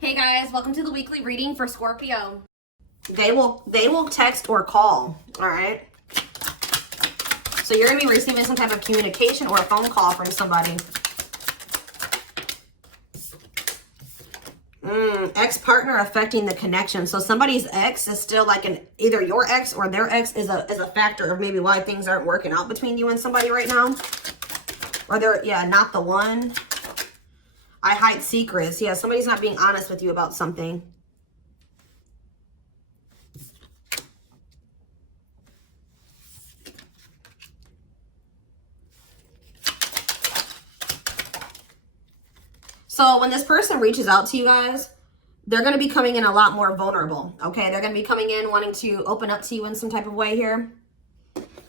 Hey guys, welcome to the weekly reading for Scorpio. They will text or call, all right? So you're going to be receiving some type of communication or a phone call from somebody. Ex-partner affecting the connection. So somebody's ex is still like either your ex or their ex is a factor of maybe why things aren't working out between you and somebody right now. Or they're, yeah, not the one. I hide secrets. Yeah, somebody's not being honest with you about something. So when this person reaches out to you guys, they're going to be coming in a lot more vulnerable, okay? They're going to be coming in wanting to open up to you in some type of way here.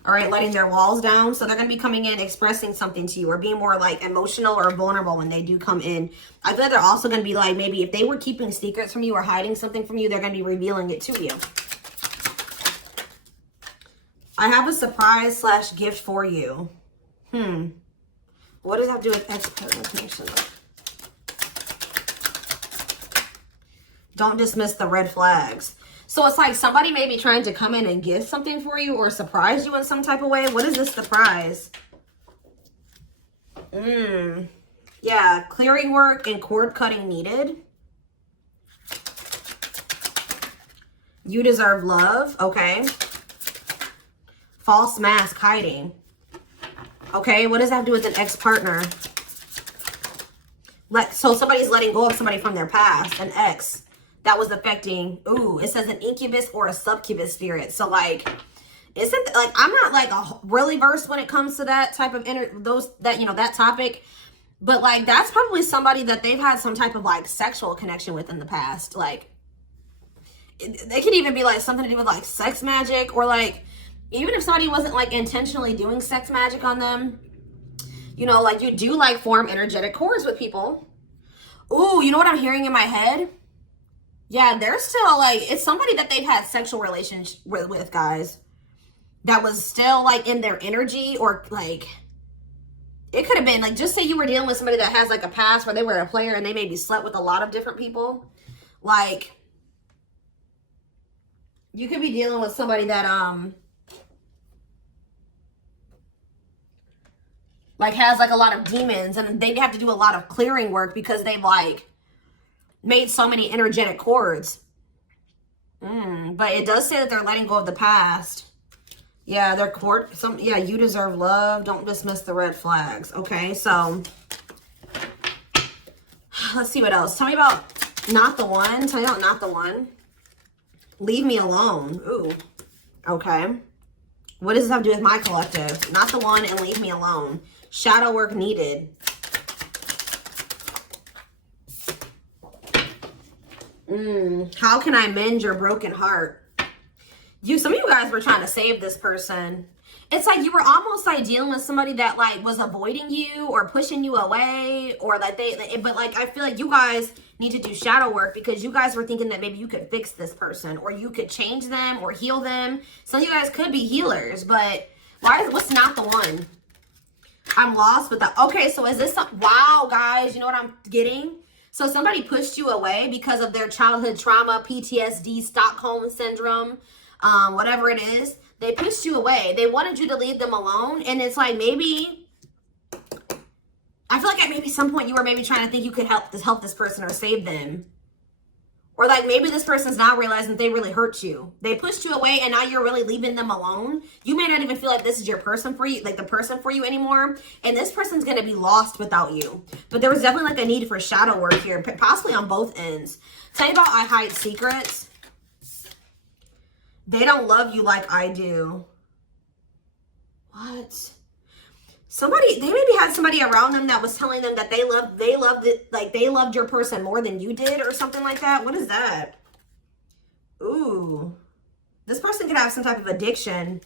All right, letting their walls down. So they're going to be coming in expressing something to you or being more like emotional or vulnerable when they do come in. I feel like they're also going to be like, maybe if they were keeping secrets from you or hiding something from you, they're going to be revealing it to you. I have a surprise / gift for you. What does that have to do with ex-partner connection? Don't dismiss the red flags. So it's like somebody may be trying to come in and give something for you or surprise you in some type of way. What is this surprise? Yeah, clearing work and cord cutting needed. You deserve love. Okay. False mask hiding. Okay, what does that have to do with an ex-partner? So somebody's letting go of somebody from their past, an ex. That was affecting, it says an incubus or a succubus spirit. So like, isn't like, I'm not like really versed when it comes to that type of that topic, but like, that's probably somebody that they've had some type of like sexual connection with in the past. Like, they could even be like something to do with like sex magic, or like, even if somebody wasn't like intentionally doing sex magic on them, you know, like you do like form energetic cords with people. Ooh, you know what I'm hearing in my head? Yeah, they're still like, it's somebody that they've had sexual relations with, guys. That was still like in their energy, or like, it could have been like, just say you were dealing with somebody that has like a past where they were a player and they maybe slept with a lot of different people. Like, you could be dealing with somebody that, like has like a lot of demons, and they have to do a lot of clearing work because they've like made so many energetic cords. But it does say that they're letting go of the past. Yeah, their you deserve love. Don't dismiss the red flags. Okay, so let's see what else. Tell me about not the one. Tell me about not the one. Leave me alone. Ooh, okay. What does this have to do with my collective? Not the one and leave me alone. Shadow work needed. How can I mend your broken heart? Some of you guys were trying to save this person. It's like you were almost like dealing with somebody that like was avoiding you or pushing you away, or like but like I feel like you guys need to do shadow work because you guys were thinking that maybe you could fix this person or you could change them or heal them. Some of you guys could be healers, but what's not the one? I'm lost with that. Okay, so is this wow, guys, you know what I'm getting? So somebody pushed you away because of their childhood trauma, PTSD, Stockholm syndrome, whatever it is. They pushed you away. They wanted you to leave them alone. And it's like, maybe, I feel like at maybe some point you were maybe trying to think you could help this person or save them. Or like maybe this person's now realizing that they really hurt you. They pushed you away and now you're really leaving them alone. You may not even feel like this is your person for you, like the person for you anymore. And this person's going to be lost without you. But there was definitely like a need for shadow work here, possibly on both ends. Tell you about I hide secrets. They don't love you like I do. What? They maybe had somebody around them that was telling them that they loved your person more than you did or something like that. What is that? Ooh. This person could have some type of addiction.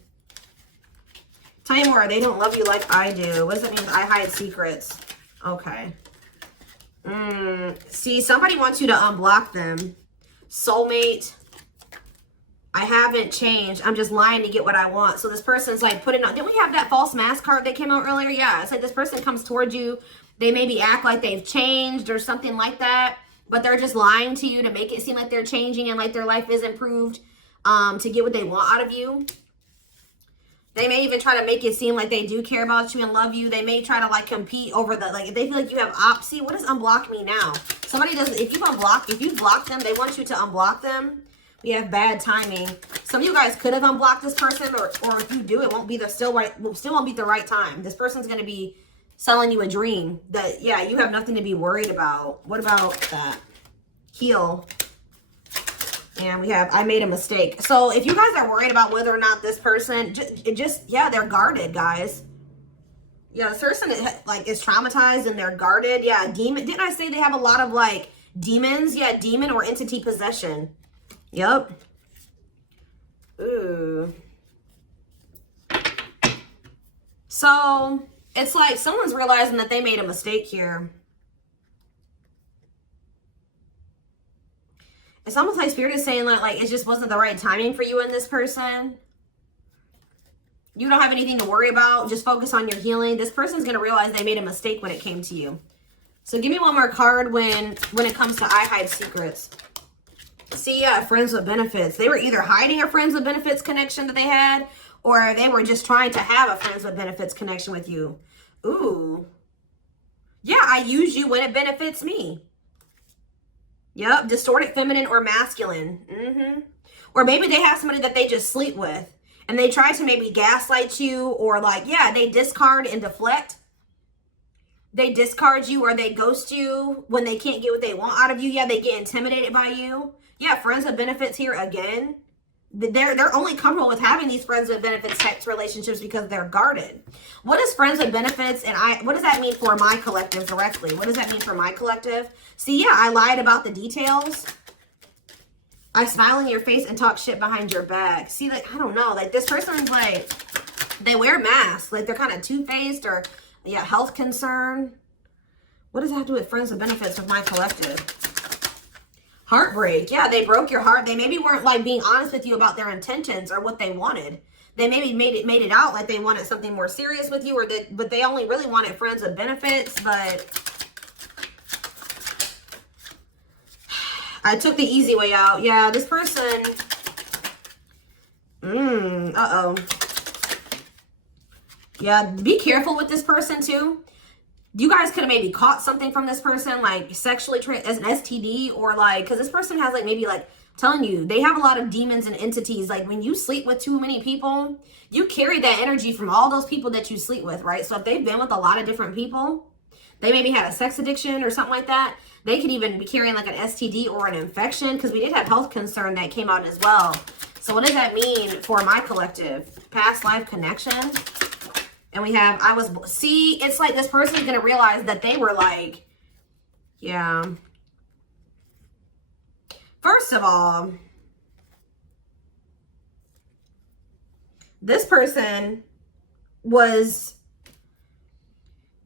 Tell me more. They don't love you like I do. What does that mean? I hide secrets. Okay. See, somebody wants you to unblock them. Soulmate. I haven't changed. I'm just lying to get what I want. So this person's like putting on, didn't we have that false mask card that came out earlier? Yeah, it's like this person comes towards you. They maybe act like they've changed or something like that. but they're just lying to you to make it seem like they're changing and like their life is improved, to get what they want out of you. They may even try to make it seem like they do care about you and love you. They may try to like compete over the, like if they feel like you have opposite. What does unblock me now? Somebody does, if you block them, they want you to unblock them. We have bad timing. Some of you guys could have unblocked this person, or if you do, it won't be the still won't be the right time. This person's gonna be selling you a dream that, yeah, you have nothing to be worried about. What about that? Heal. And we have, I made a mistake. So if you guys are worried about whether or not this person, yeah, they're guarded, guys. Yeah, this person is traumatized and they're guarded. Yeah, demon. Didn't I say they have a lot of like demons? Yeah, demon or entity possession. Yep. Ooh. So it's like someone's realizing that they made a mistake here. It's almost like Spirit is saying like it just wasn't the right timing for you and this person. You don't have anything to worry about. Just focus on your healing. This person's going to realize they made a mistake when it came to you. So give me one more card when it comes to I hide secrets. See, yeah, friends with benefits. They were either hiding a friends with benefits connection that they had, or they were just trying to have a friends with benefits connection with you. Ooh. Yeah, I use you when it benefits me. Yep, distorted feminine or masculine. Or maybe they have somebody that they just sleep with and they try to maybe gaslight you, or like, yeah, they discard and deflect. They discard you or they ghost you when they can't get what they want out of you. Yeah, they get intimidated by you. Yeah, friends with benefits here again. They're only comfortable with having these friends with benefits types relationships because they're guarded. What is friends with benefits, and what does that mean for my collective directly? What does that mean for my collective? See, yeah, I lied about the details. I smile in your face and talk shit behind your back. See, like, I don't know, like this person's like, they wear masks, like they're kind of two-faced, or yeah, health concern. What does that have to do with friends with benefits with my collective? Heartbreak. Yeah, they broke your heart. They maybe weren't like being honest with you about their intentions or what they wanted. They maybe made it out like they wanted something more serious with you, or but they only really wanted friends with benefits. But I took the easy way out. Yeah, this person. Uh-oh. Yeah, be careful with this person too. You guys could have maybe caught something from this person, like sexually as an STD, or like, because this person has like maybe like telling you they have a lot of demons and entities. Like when you sleep with too many people, you carry that energy from all those people that you sleep with, right? So if they've been with a lot of different people, they maybe had a sex addiction or something like that. They could even be carrying like an STD or an infection, because we did have health concern that came out as well. So what does that mean for my collective? Past life connection. And we have, see, it's like this person's going to realize that they were like, yeah. First of all, this person was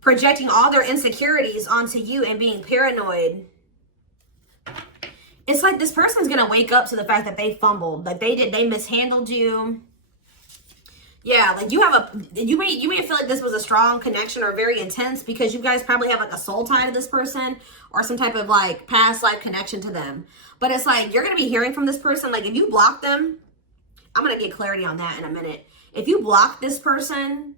projecting all their insecurities onto you and being paranoid. It's like this person's going to wake up to the fact that they fumbled, like they mishandled you. Yeah, like you may feel like this was a strong connection or very intense because you guys probably have like a soul tie to this person or some type of like past life connection to them. But it's like you're going to be hearing from this person. Like if you block them, I'm going to get clarity on that in a minute. If you block this person,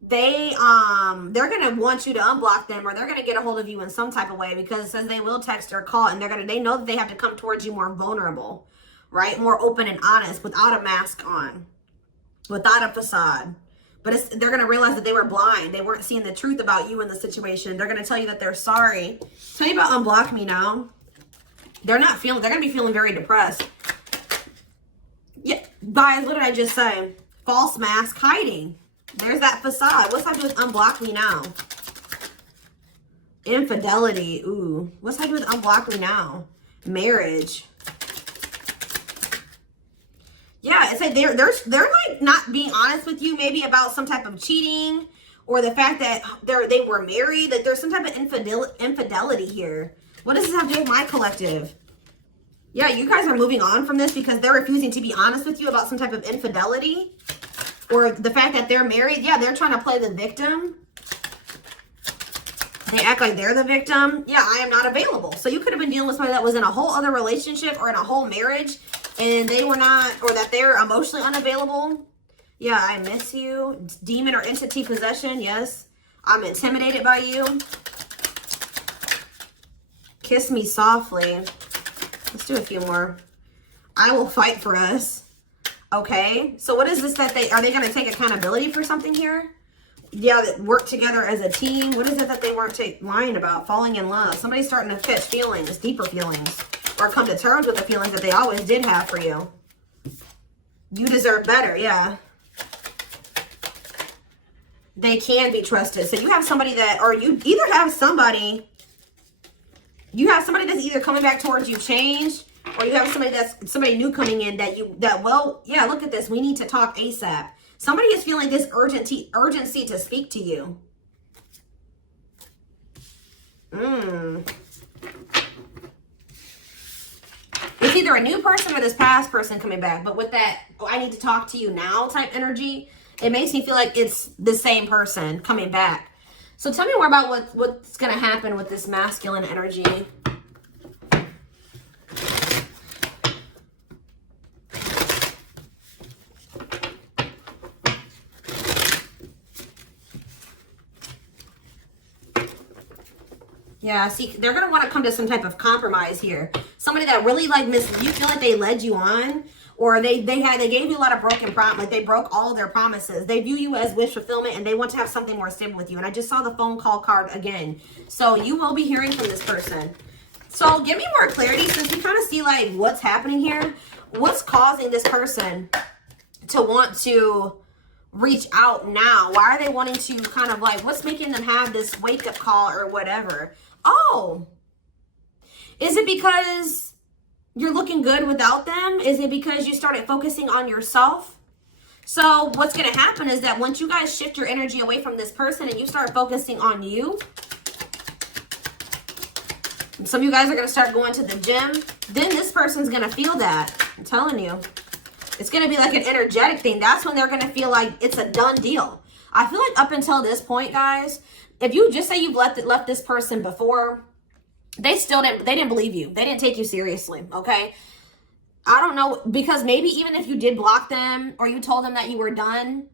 they're going to want you to unblock them, or they're going to get a hold of you in some type of way, because it says they will text or call, and they know that they have to come towards you more vulnerable. Right? More open and honest, without a mask on, without a facade. But they're going to realize that they were blind. They weren't seeing the truth about you in the situation. They're going to tell you that they're sorry. Tell you about unblock me now. They're going to be feeling very depressed. Yeah, guys, what did I just say? False mask hiding. There's that facade. What's that do with unblock me now? Infidelity. Ooh. What's that do with unblock me now? Marriage. Yeah, it's like they're like not being honest with you, maybe about some type of cheating, or the fact that they were married. Like there's some type of infidelity here. What does this have to do with my collective? Yeah, you guys are moving on from this because they're refusing to be honest with you about some type of infidelity, or the fact that they're married. Yeah, they're trying to play the victim. They act like they're the victim. Yeah, I am not available. So you could have been dealing with somebody that was in a whole other relationship or in a whole marriage and they were not, or that they're emotionally unavailable. Yeah, I miss you. Demon or entity possession. Yes. I'm intimidated by you. Kiss me softly. Let's do a few more. I will fight for us. Okay. So what is this that are they going to take accountability for something here? Yeah, that work together as a team. What is it that they weren't lying about? Falling in love. Somebody's starting to catch feelings, deeper feelings, or come to terms with the feelings that they always did have for you. You deserve better. Yeah. They can be trusted. So you have somebody that, or you either have somebody, that's either coming back towards you changed, or you have somebody new coming in well, yeah, look at this. We need to talk ASAP. Somebody is feeling this urgency to speak to you. It's either a new person or this past person coming back. But with that, oh, I need to talk to you now type energy, it makes me feel like it's the same person coming back. So tell me more about what's going to happen with this masculine energy. Yeah, see, they're going to want to come to some type of compromise here. Somebody that really you feel like they led you on, or they gave you a lot of broken promises. Like they broke all of their promises. They view you as wish fulfillment and they want to have something more stable with you. And I just saw the phone call card again. So you will be hearing from this person. So give me more clarity since we kind of see like what's happening here. What's causing this person to want to reach out now? Why are they wanting to kind of like, what's making them have this wake up call or whatever? Oh, is it because you're looking good without them? Is it because you started focusing on yourself? So what's going to happen is that once you guys shift your energy away from this person and you start focusing on you, and some of you guys are going to start going to the gym, then this person's going to feel that. I'm telling you. It's going to be like an energetic thing. That's when they're going to feel like it's a done deal. I feel like up until this point, guys, if you just say you've left this person before, they didn't believe you. They didn't take you seriously, okay? I don't know, because maybe even if you did block them or you told them that you were done,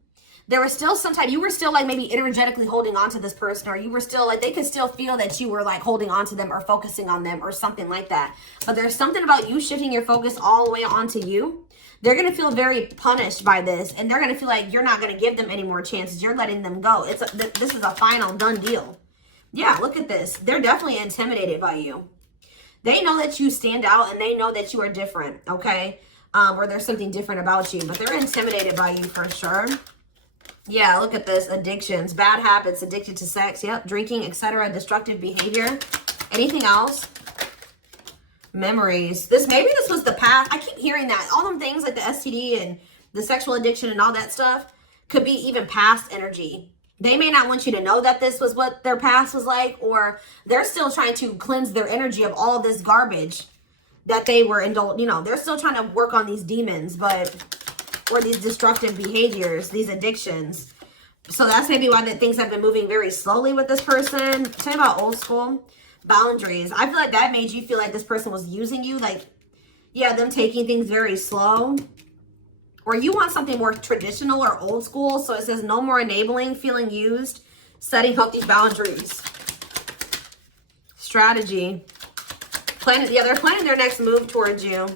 there was still you were still like maybe energetically holding on to this person, or you were still like, they could still feel that you were like holding on to them or focusing on them or something like that. But there's something about you shifting your focus all the way onto you. They're going to feel very punished by this, and they're going to feel like you're not going to give them any more chances. You're letting them go. This is a final done deal. Yeah, look at this. They're definitely intimidated by you. They know that you stand out, and they know that you are different, okay? Or there's something different about you, but they're intimidated by you for sure. Yeah, look at this. Addictions, bad habits, addicted to sex, yep, drinking, etc., destructive behavior. Anything else? Memories. Maybe this was the past. I keep hearing that. All them things like the STD and the sexual addiction and all that stuff could be even past energy. They may not want you to know that this was what their past was like, or they're still trying to cleanse their energy of all this garbage that they were indulged. You know, they're still trying to work on these demons, or these destructive behaviors, these addictions. So that's maybe why things have been moving very slowly with this person. Tell me about old school. Boundaries. I feel like that made you feel like this person was using you. Like, yeah, them taking things very slow. Or you want something more traditional or old school. So it says no more enabling, feeling used, setting healthy boundaries. Strategy. They're planning their next move towards you.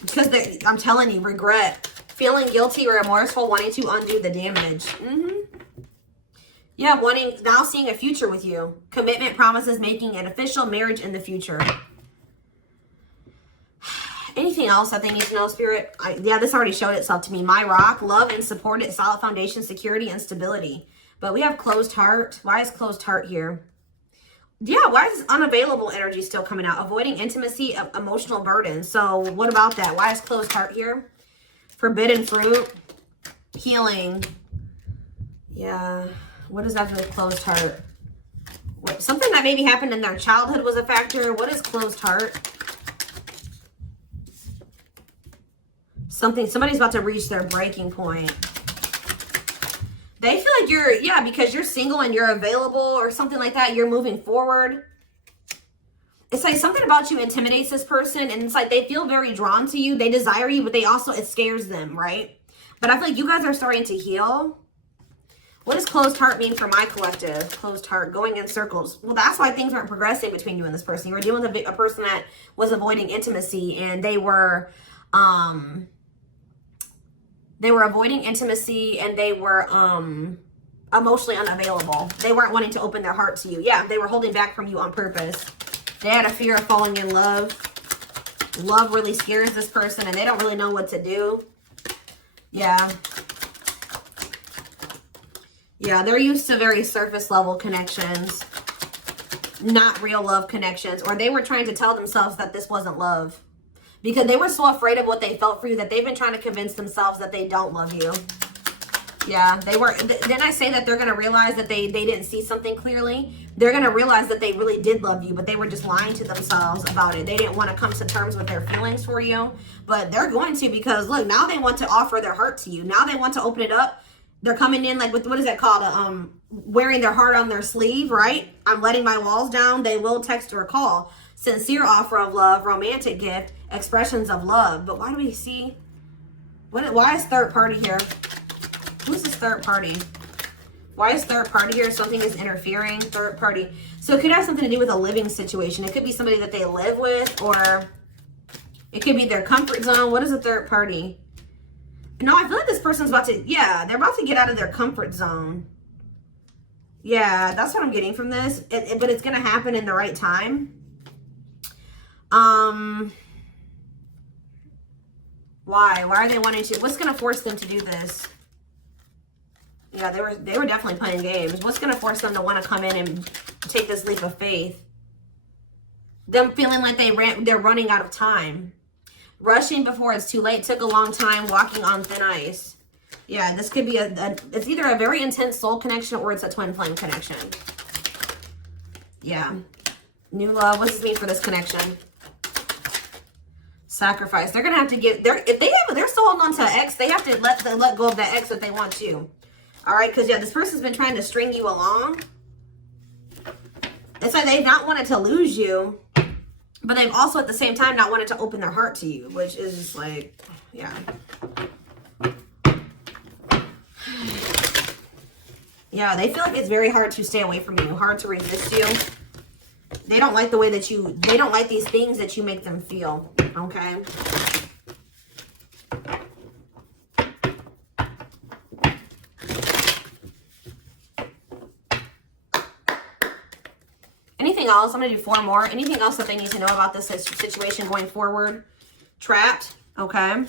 Because I'm telling you, regret. Feeling guilty or remorseful, wanting to undo the damage. Yeah, now seeing a future with you. Commitment, promises, making an official marriage in the future. Anything else that they need to know, Spirit? Yeah, this already showed itself to me. My rock, love and supported, solid foundation, security, and stability. But we have closed heart. Why is closed heart here? Yeah, why is this unavailable energy still coming out? Avoiding intimacy, emotional burden. So what about that? Why is closed heart here? Forbidden fruit, healing. Yeah. What does that do with closed heart? Something that maybe happened in their childhood was a factor. What is closed heart? Somebody's about to reach their breaking point. They feel like you're, yeah, because you're single and you're available or something like that. You're moving forward. It's like something about you intimidates this person, and it's like they feel very drawn to you. They desire you, but they also, it scares them, right? But I feel like you guys are starting to heal. What does closed heart mean for my collective? Closed heart, going in circles. Well, that's why things weren't progressing between you and this person. You were dealing with a person that was avoiding intimacy, and they were avoiding intimacy, and they were emotionally unavailable. They weren't wanting to open their heart to you. Yeah, they were holding back from you on purpose. They had a fear of falling in love. Love really scares this person, and they don't really know what to do. Yeah. Yeah, they're used to very surface level connections, not real love connections, or they were trying to tell themselves that this wasn't love because they were so afraid of what they felt for you that they've been trying to convince themselves that they don't love you. Yeah, they were. Then I say that they're going to realize that they didn't see something clearly. They're going to realize that they really did love you, but they were just lying to themselves about it. They didn't want to come to terms with their feelings for you, but they're going to, because look, now they want to offer their heart to you. Now they want to open it up. They're coming in like with, what is that called? Wearing their heart on their sleeve, right? I'm letting my walls down. They will text or call. Sincere offer of love, romantic gift, expressions of love. But why do we see? Why is third party here? Who's this third party? Why is third party here? Something is interfering. Third party. So it could have something to do with a living situation. It could be somebody that they live with, or it could be their comfort zone. What is a third party? No, I feel like this person's about to, yeah, they're about to get out of their comfort zone. Yeah, that's what I'm getting from this. But it's going to happen in the right time. Why? Why are they wanting to? What's going to force them to do this? Yeah, they were definitely playing games. What's going to force them to want to come in and take this leap of faith? Them feeling like they're running out of time. Rushing before it's too late. Took a long time. Walking on thin ice. Yeah, this could be it's either a very intense soul connection or it's a twin flame connection. Yeah. New love. What does this mean for this connection? Sacrifice. They're gonna have to give. If they're still holding on to an ex, they have to let go of that ex if they want to. All right, because yeah, this person's been trying to string you along. It's like they've not wanted to lose you, but they've also at the same time not wanted to open their heart to you, which is just like, yeah. Yeah, they feel like it's very hard to stay away from you, hard to resist you. They don't like the way that they don't like these things that you make them feel, okay? Anything else? I'm going to do 4 more. Anything else that they need to know about this situation going forward? Trapped, okay?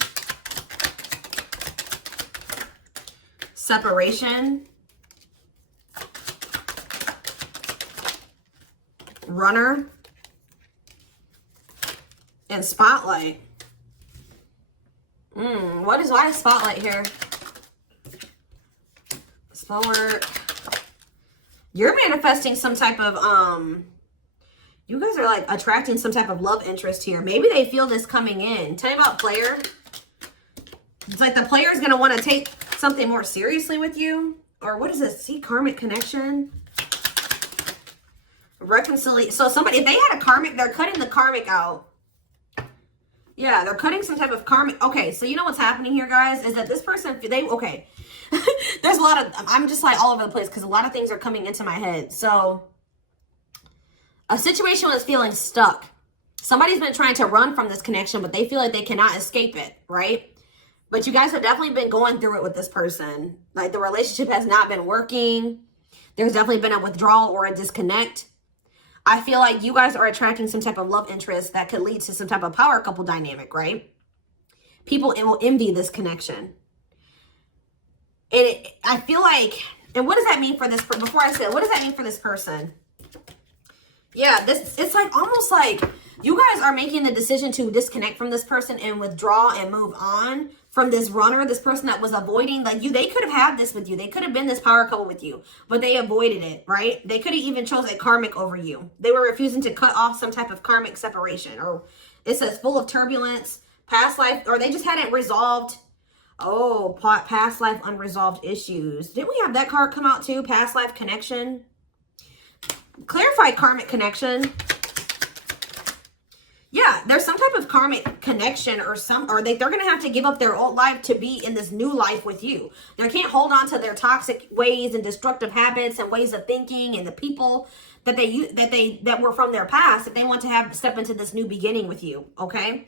Separation. Runner. And spotlight. Why is spotlight here? Slow work. You're manifesting some type of, you guys are like attracting some type of love interest here. Maybe they feel this coming in. Tell me about player. It's like the player is going to want to take something more seriously with you. Or what is this? See, karmic connection. Reconciliation. So somebody, if they had a karmic, they're cutting the karmic out. Yeah, they're cutting some type of karmic. Okay, so you know what's happening here, guys, is that this person, okay. There's a lot of, I'm just like all over the place because a lot of things are coming into my head. So a situation was feeling stuck. Somebody's been trying to run from this connection, but they feel like they cannot escape it, right? But you guys have definitely been going through it with this person. Like the relationship has not been working. There's definitely been a withdrawal or a disconnect. I feel like you guys are attracting some type of love interest that could lead to some type of power couple dynamic, right? People will envy this connection. And I feel like, and what does that mean for this, before I say, what does that mean for this person? Yeah, it's like almost like you guys are making the decision to disconnect from this person and withdraw and move on from this runner, this person that was avoiding, like they could have had this with you. They could have been this power couple with you, but they avoided it, right? They could have even chose a karmic over you. They were refusing to cut off some type of karmic separation, or it says full of turbulence, past life, or they just hadn't resolved Oh, past life unresolved issues. Didn't we have that card come out too? Past life connection. Clarify karmic connection. Yeah, there's some type of karmic connection or they're going to have to give up their old life to be in this new life with you. They can't hold on to their toxic ways and destructive habits and ways of thinking and the people that that were from their past if they want to step into this new beginning with you, okay?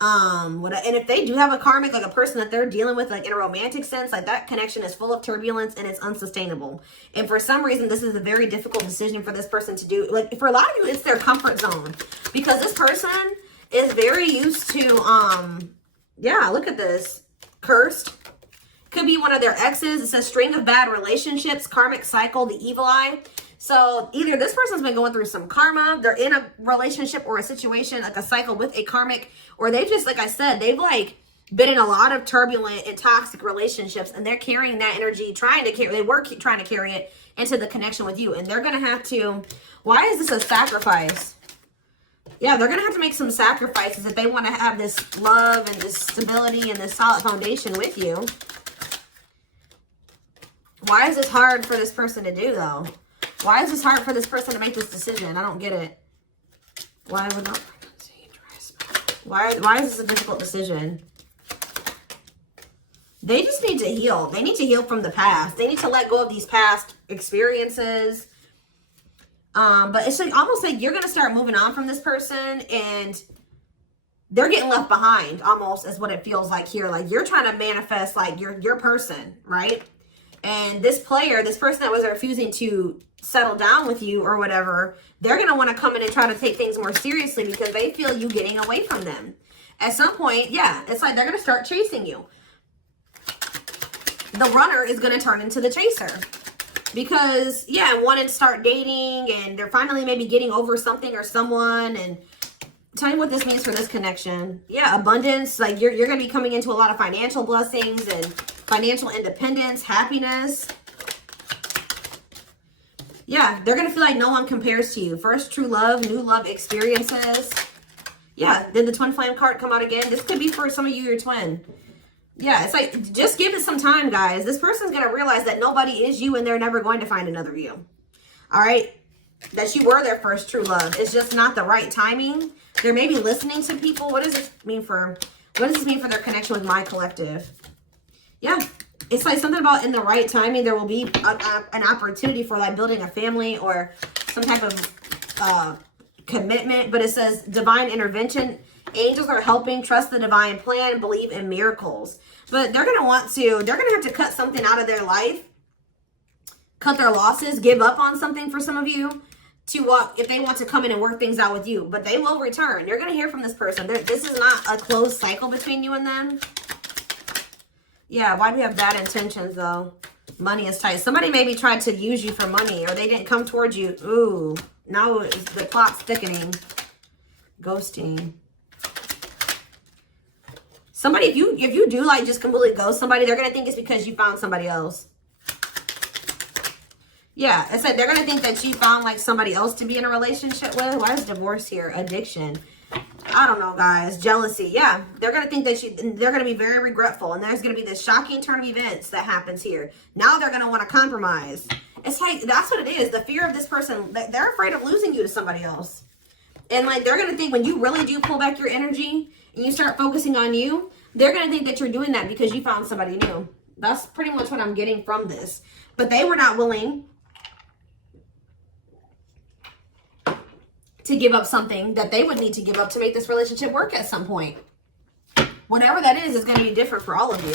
And if they do have a karmic, like a person that they're dealing with, like in a romantic sense, like that connection is full of turbulence and it's unsustainable. And for some reason, this is a very difficult decision for this person to do. Like for a lot of you, it's their comfort zone because this person is very used to, yeah, look at this. Cursed. Could be one of their exes. It says string of bad relationships, karmic cycle, the evil eye. So either this person's been going through some karma, they're in a relationship or a situation, like a cycle with a karmic, or they've just, like I said, they've like been in a lot of turbulent and toxic relationships and they're carrying that energy, trying to carry it into the connection with you. And they're going to have to, why is this a sacrifice? Yeah, they're going to have to make some sacrifices if they want to have this love and this stability and this solid foundation with you. Why is this hard for this person to do though? Why is this hard for this person to make this decision? I don't get it. Why would not Why is this a difficult decision? They just need to heal. They need to heal from the past. They need to let go of these past experiences. But it's like almost like you're going to start moving on from this person and they're getting left behind almost is what it feels like here. Like you're trying to manifest like your person, right? And this person that was refusing to settle down with you or whatever, they're going to want to come in and try to take things more seriously because they feel you getting away from them. At some point, yeah, it's like they're going to start chasing you. The runner is going to turn into the chaser. Because, yeah, want to start dating and they're finally maybe getting over something or someone. And tell me what this means for this connection. Yeah, abundance. Like you're going to be coming into a lot of financial blessings and financial independence, happiness. Yeah, they're going to feel like no one compares to you. First, true love, new love experiences. Yeah, did the twin flame card come out again? This could be for some of you, your twin. Yeah, it's like, just give it some time, guys. This person's going to realize that nobody is you and they're never going to find another you. All right? That you were their first true love. It's just not the right timing. They're maybe listening to people. What does this mean for their connection with my collective? Yeah, it's like something about in the right timing, there will be an opportunity for like building a family or some type of commitment. But it says divine intervention. Angels are helping, trust the divine plan, believe in miracles. But they're going to have to cut something out of their life, cut their losses, give up on something for some of you if they want to come in and work things out with you. But they will return. You're going to hear from this person. This is not a closed cycle between you and them. Yeah, why do we have bad intentions though? Money is tight. Somebody maybe tried to use you for money or they didn't come towards you. Ooh, now the plot's thickening. Ghosting. Somebody, if you do like just completely ghost somebody, they're going to think it's because you found somebody else. Yeah, I said they're going to think that you found like somebody else to be in a relationship with. Why is divorce here? Addiction. I don't know, guys. Jealousy. Yeah, they're going to think that they're going to be very regretful. And there's going to be this shocking turn of events that happens here. Now they're going to want to compromise. It's like, that's what it is. The fear of this person, they're afraid of losing you to somebody else. And like, they're going to think when you really do pull back your energy and you start focusing on you, they're going to think that you're doing that because you found somebody new. That's pretty much what I'm getting from this. But they were not willing to give up something that they would need to give up to make this relationship work at some point. Whatever that is going to be different for all of you.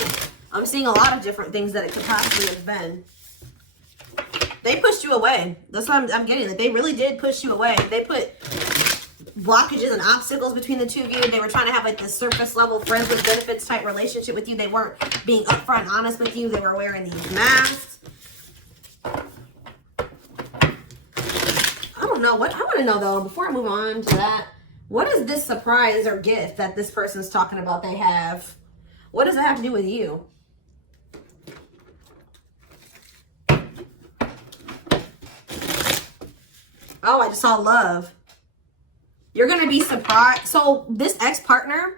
I'm seeing a lot of different things that it could possibly have been. They pushed you away. That's what I'm getting. Like, they really did push you away. They put blockages and obstacles between the two of you. They were trying to have like this surface level friends with benefits type relationship with you. They weren't being upfront and honest with you. They were wearing these masks. I don't know what I want to know though, before I move on to that, what is this surprise or gift that this person's talking about they have? What does it have to do with you? Oh, I just saw love. You're going to be surprised. So this ex-partner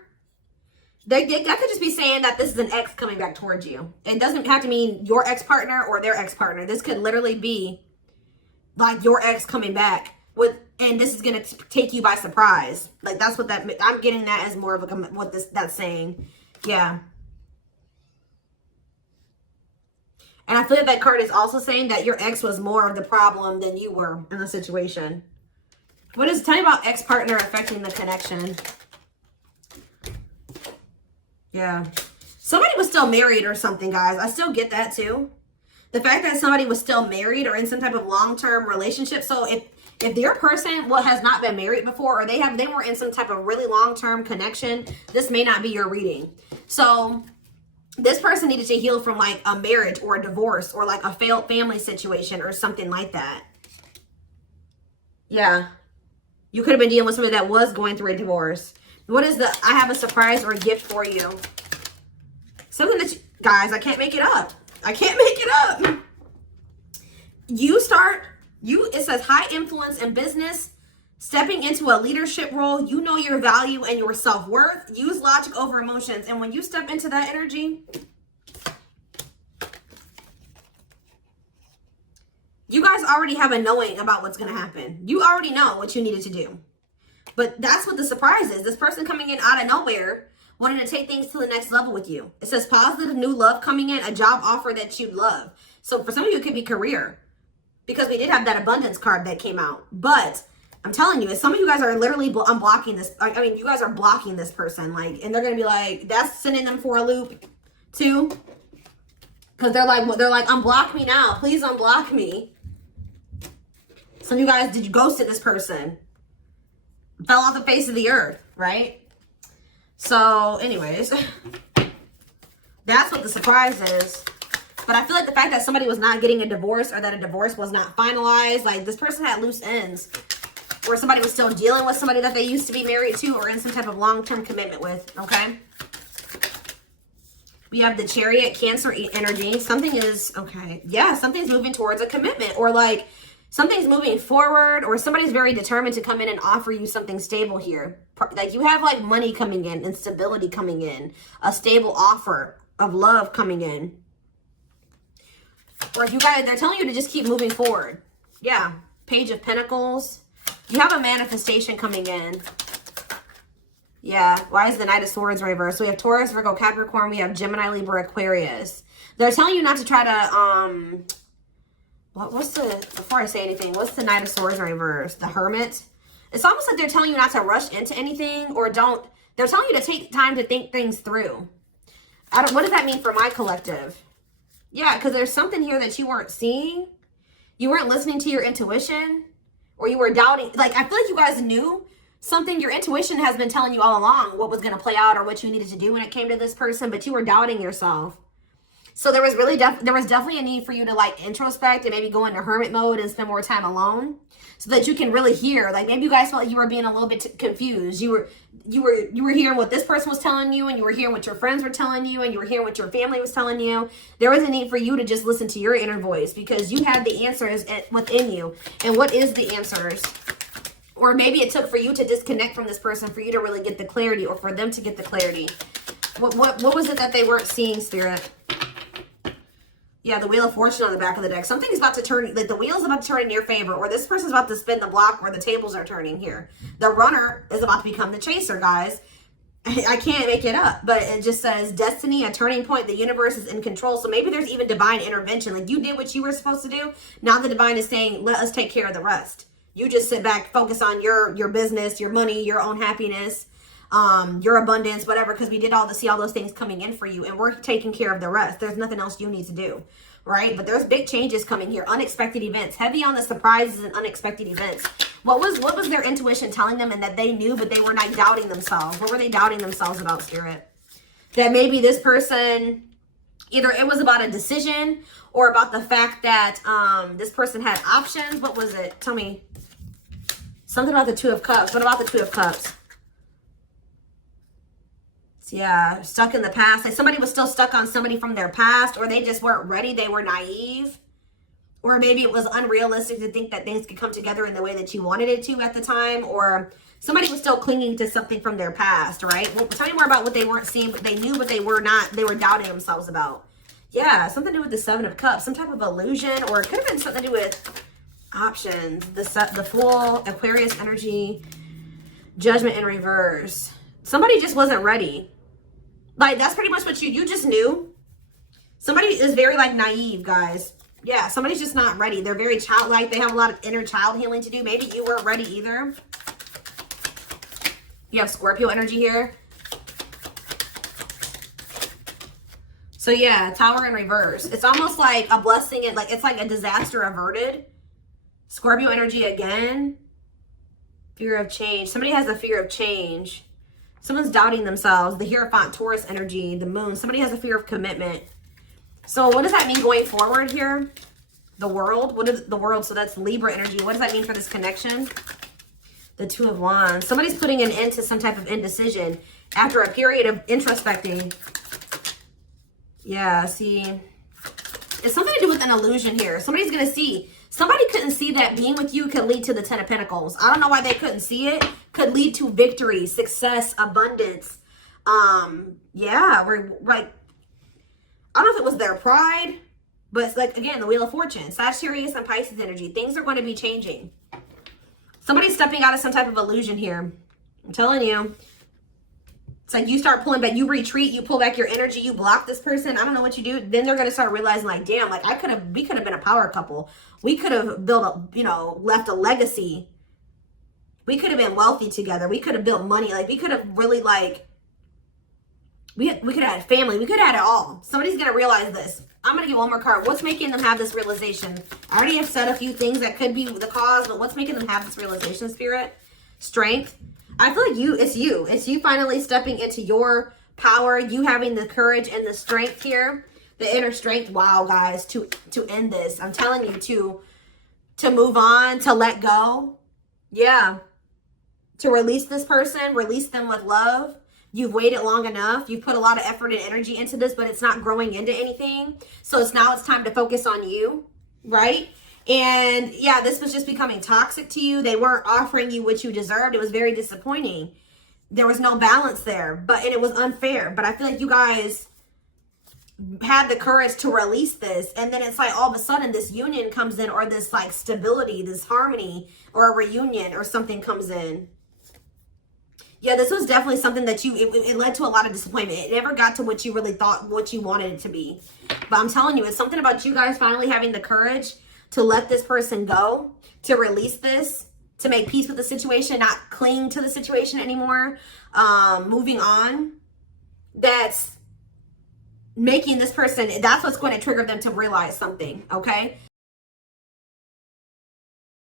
That could just be saying that this is an ex coming back towards you. It doesn't have to mean your ex-partner or their ex-partner. This could literally be like your ex coming back with, and this is going to take you by surprise. Like that's what that, I'm getting that as more of a, what that's saying. Yeah. And I feel like that card is also saying that your ex was more of the problem than you were in the situation. What is, tell me about ex-partner affecting the connection. Yeah. Somebody was still married or something, guys. I still get that too. The fact that somebody was still married or in some type of long-term relationship. So if their person has not been married before, or they were in some type of really long-term connection, this may not be your reading. So this person needed to heal from like a marriage or a divorce or like a failed family situation or something like that. Yeah. You could have been dealing with somebody that was going through a divorce. What is the, I have a surprise or a gift for you. Something that, guys, I can't make it up. I can't make it up. It says high influence in business, stepping into a leadership role. You know your value and your self-worth. Use logic over emotions. And when you step into that energy, you guys already have a knowing about what's going to happen. You already know what you needed to do. But that's what the surprise is. This person coming in out of nowhere, wanting to take things to the next level with you. It says positive new love coming in, a job offer that you love. So for some of you, it could be career, because we did have that abundance card that came out. But I'm telling you, some of you guys are literally unblocking this. I mean, you guys are blocking this person, like, and they're gonna be like, that's sending them for a loop too, because they're like, unblock me now, please unblock me. Some of you guys, did you ghosted this person? Fell off the face of the earth, right? So anyways, that's what the surprise is. But I feel like the fact that somebody was not getting a divorce, or that a divorce was not finalized, like this person had loose ends, or somebody was still dealing with somebody that they used to be married to or in some type of long-term commitment with, okay? We have the Chariot, Cancer energy. Something is, okay, yeah, something's moving towards a commitment, or like something's moving forward, or somebody's very determined to come in and offer you something stable here. Like you have like money coming in and stability coming in, a stable offer of love coming in. Or if you guys, they're telling you to just keep moving forward. Yeah, Page of Pentacles. You have a manifestation coming in. Yeah, why is the Knight of Swords reversed? So we have Taurus, Virgo, Capricorn. We have Gemini, Libra, Aquarius. They're telling you not to try to, before I say anything, what's the Knight of Swords reversed? The Hermit. It's almost like they're telling you not to rush into anything, or they're telling you to take time to think things through. What does that mean for my collective? Yeah, because there's something here that you weren't seeing. You weren't listening to your intuition, or you were doubting. Like, I feel like you guys knew something. Your intuition has been telling you all along what was going to play out or what you needed to do when it came to this person, but you were doubting yourself. So there was really there was definitely a need for you to like introspect and maybe go into hermit mode and spend more time alone, so that you can really hear. Like maybe you guys felt like you were being a little bit confused. You were hearing what this person was telling you, and you were hearing what your friends were telling you, and you were hearing what your family was telling you. There was a need for you to just listen to your inner voice, because you had the answers within you. And what is the answers? Or maybe it took for you to disconnect from this person for you to really get the clarity, or for them to get the clarity. What was it that they weren't seeing, Spirit? Yeah, the Wheel of Fortune on the back of the deck. Something's about to turn, like the wheel's about to turn in your favor, or this person's about to spin the block where the tables are turning here. The runner is about to become the chaser, guys. I can't make it up, but it just says destiny, a turning point. The universe is in control. So maybe there's even divine intervention. Like you did what you were supposed to do. Now the divine is saying, let us take care of the rest. You just sit back, focus on your business, your money, your own happiness, your abundance, whatever, because we did see all those things coming in for you, and we're taking care of the rest. There's nothing else you need to do, right? But there's big changes coming here, unexpected events, heavy on the surprises and unexpected events. What was their intuition telling them, and that they knew, but they were not doubting themselves? What were they doubting themselves about, Spirit? That maybe this person, either it was about a decision, or about the fact that this person had options. What was it? Tell me. Something about the Two of Cups. What about the Two of Cups? Yeah, stuck in the past. Like somebody was still stuck on somebody from their past, or they just weren't ready. They were naive. Or maybe it was unrealistic to think that things could come together in the way that you wanted it to at the time. Or somebody was still clinging to something from their past, right? Well, tell me more about what they weren't seeing, but they knew what they were not. They were doubting themselves about. Yeah, something to do with the Seven of Cups. Some type of illusion, or it could have been something to do with options. The Fool, Aquarius energy, Judgment in reverse. Somebody just wasn't ready. Like, that's pretty much what you just knew. Somebody is very, like, naive, guys. Yeah, somebody's just not ready. They're very childlike. They have a lot of inner child healing to do. Maybe you weren't ready either. You have Scorpio energy here. So yeah, Tower in reverse. It's almost like a blessing. It's like a disaster averted. Scorpio energy again. Fear of change. Somebody has a fear of change. Someone's doubting themselves. The Hierophant, Taurus energy, the moon. Somebody has a fear of commitment. So what does that mean going forward here? The world. What is the world? So that's Libra energy. What does that mean for this connection? The Two of Wands. Somebody's putting an end to some type of indecision after a period of introspecting. Yeah, see. It's something to do with an illusion here. Somebody's going to see. Somebody couldn't see that being with you could lead to the Ten of Pentacles. I don't know why they couldn't see it. Could lead to victory, success, abundance. Yeah, we're like, I don't know if it was their pride, but it's like, again, the Wheel of Fortune. Sagittarius and Pisces energy. Things are going to be changing. Somebody's stepping out of some type of illusion here. I'm telling you. It's like you start pulling back, you retreat, you pull back your energy, you block this person. I don't know what you do. Then they're going to start realizing, like, damn, like we could have been a power couple. We could have built a, left a legacy. We could have been wealthy together. We could have built money. Like, we could have really, like, we could have had family. We could have had it all. Somebody's going to realize this. I'm going to get one more card. What's making them have this realization? I already have said a few things that could be the cause, but what's making them have this realization, Spirit? Strength. I feel like it's you. It's you finally stepping into your power. You having the courage and the strength here. The inner strength. Wow, guys, to end this. I'm telling you, to move on, to let go. Yeah. To release this person, release them with love. You've waited long enough. You've put a lot of effort and energy into this, but it's not growing into anything. So it's time to focus on you, right? And yeah, this was just becoming toxic to you. They weren't offering you what you deserved. It was very disappointing. There was no balance there, and it was unfair. But I feel like you guys had the courage to release this. And then it's like all of a sudden this union comes in, or this like stability, this harmony, or a reunion or something comes in. Yeah, this was definitely something that it led to a lot of disappointment. It never got to what you really thought, what you wanted it to be. But I'm telling you, it's something about you guys finally having the courage to let this person go, to release this, to make peace with the situation, not cling to the situation anymore, moving on. That's making this person, that's what's going to trigger them to realize something, okay?